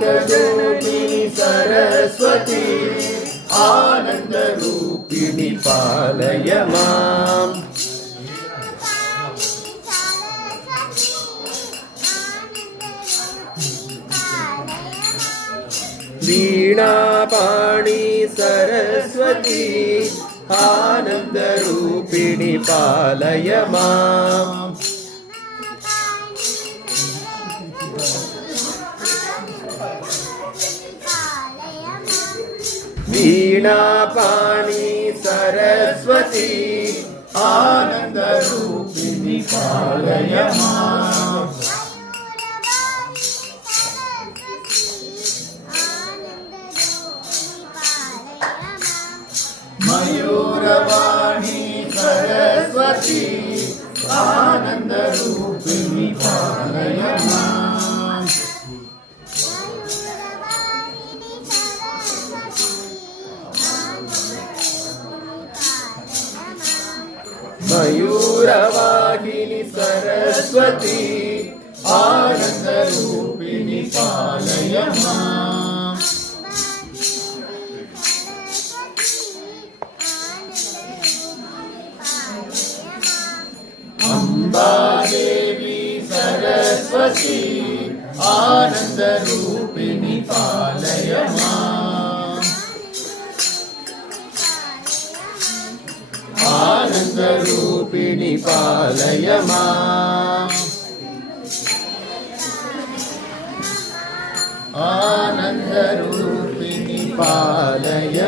लोकजननी सरस्वती आनन्दरूपिणि पालय माम् वीणापाणि सरस्वती आनन्दरूपिणि पालय माम् वीणापाणि सरस्वती आनन्दरूपिणि पालय माम् मयूरवाणी सरस्वती आनन्दरूपिणि पालय माम् मयूरवाहिनी सरस्वती आनन्दरूपिणि पालय माम् अम्बा देवी सरस्वती आनन्दरूपिणि पालय माम् आनन्दरूपिणि पालय माम् आनन्दरूपिणि पालय